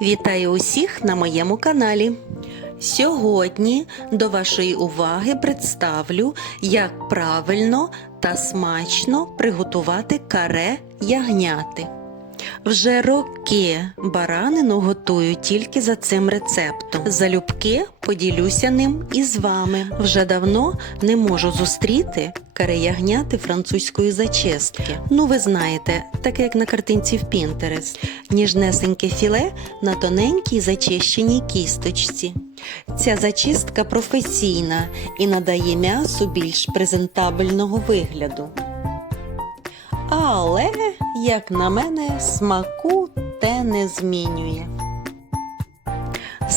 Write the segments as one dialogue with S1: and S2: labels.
S1: Вітаю усіх на моєму каналі. Сьогодні до вашої уваги представлю, як правильно та смачно приготувати каре ягняти. Вже роки баранину готую тільки за цим рецептом. Залюбки поділюся ним із вами. Вже давно не можу зустріти каре ягняти французької зачистки. Ну, ви знаєте, таке як на картинці в Pinterest. Ніжнесеньке філе на тоненькій зачищеній кісточці. Ця зачистка професійна і надає м'ясу більш презентабельного вигляду. Але, як на мене, смаку те не змінює.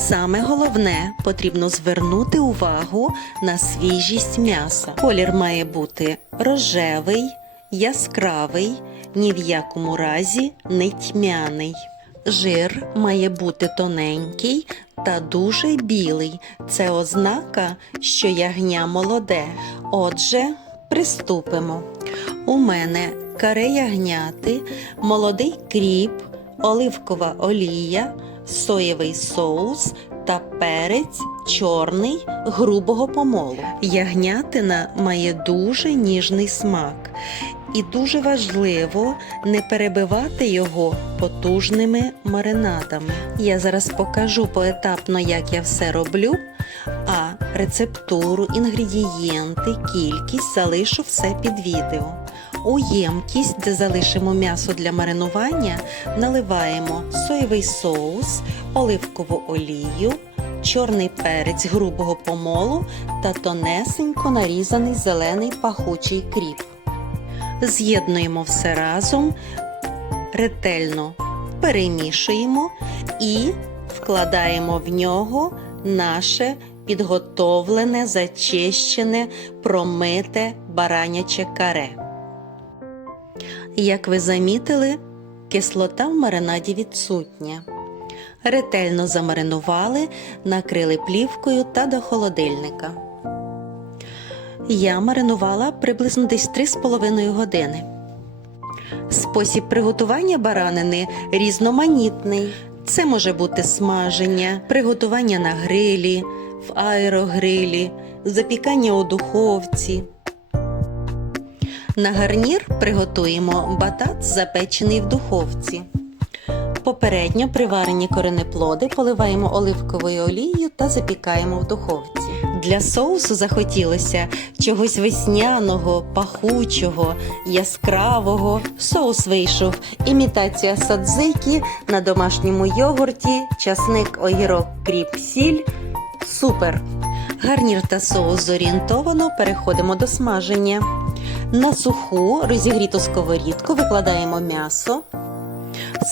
S1: Саме головне потрібно звернути увагу на свіжість м'яса. Колір має бути рожевий, яскравий, ні в якому разі не тьмяний. Жир має бути тоненький та дуже білий. Це ознака, що ягня молоде. Отже, приступимо. У мене каре ягняти, молодий кріп, оливкова олія, соєвий соус та перець чорний грубого помолу. Ягнятина має дуже ніжний смак. І дуже важливо не перебивати його потужними маринадами. Я зараз покажу поетапно, як я все роблю, а рецептуру, інгредієнти, кількість залишу все під відео. У ємкість, де залишимо м'ясо для маринування, наливаємо соєвий соус, оливкову олію, чорний перець грубого помолу та тонесенько нарізаний зелений пахучий кріп. З'єднуємо все разом, ретельно перемішуємо і вкладаємо в нього наше підготовлене, зачищене, промите бараняче каре. Як ви замітили, кислота в маринаді відсутня. Ретельно замаринували, накрили плівкою та до холодильника. Я маринувала приблизно десь 3,5 години. Спосіб приготування баранини різноманітний. Це може бути смаження, приготування на грилі, в аерогрилі, запікання у духовці. На гарнір приготуємо батат, запечений в духовці. Попередньо приварені коренеплоди поливаємо оливковою олією та запікаємо в духовці. Для соусу захотілося чогось весняного, пахучого, яскравого. Соус вийшов імітація садзики на домашньому йогурті, часник, огірок, кріп, сіль. Супер! Гарнір та соус зорієнтовано переходимо до смаження. На суху розігріту сковорідку викладаємо м'ясо.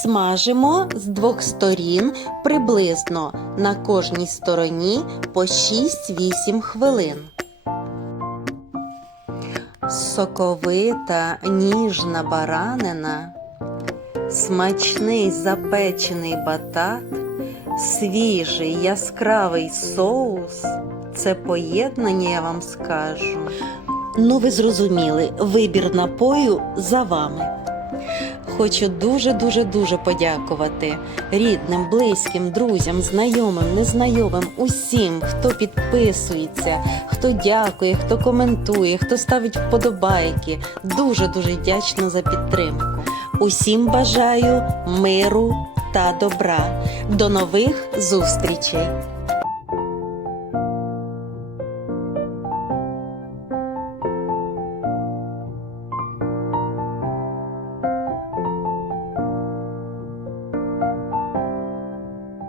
S1: Смажимо з двох сторін приблизно на кожній стороні по 6-8 хвилин. Соковита ніжна баранина, смачний запечений батат, свіжий яскравий соус. Це поєднання, я вам скажу. Ну, ви зрозуміли, вибір напою за вами. Хочу дуже-дуже дуже подякувати рідним, близьким, друзям, знайомим, незнайомим, усім, хто підписується, хто дякує, хто коментує, хто ставить вподобайки. Дуже дуже вдячна за підтримку. Усім бажаю миру та добра. До нових зустрічей!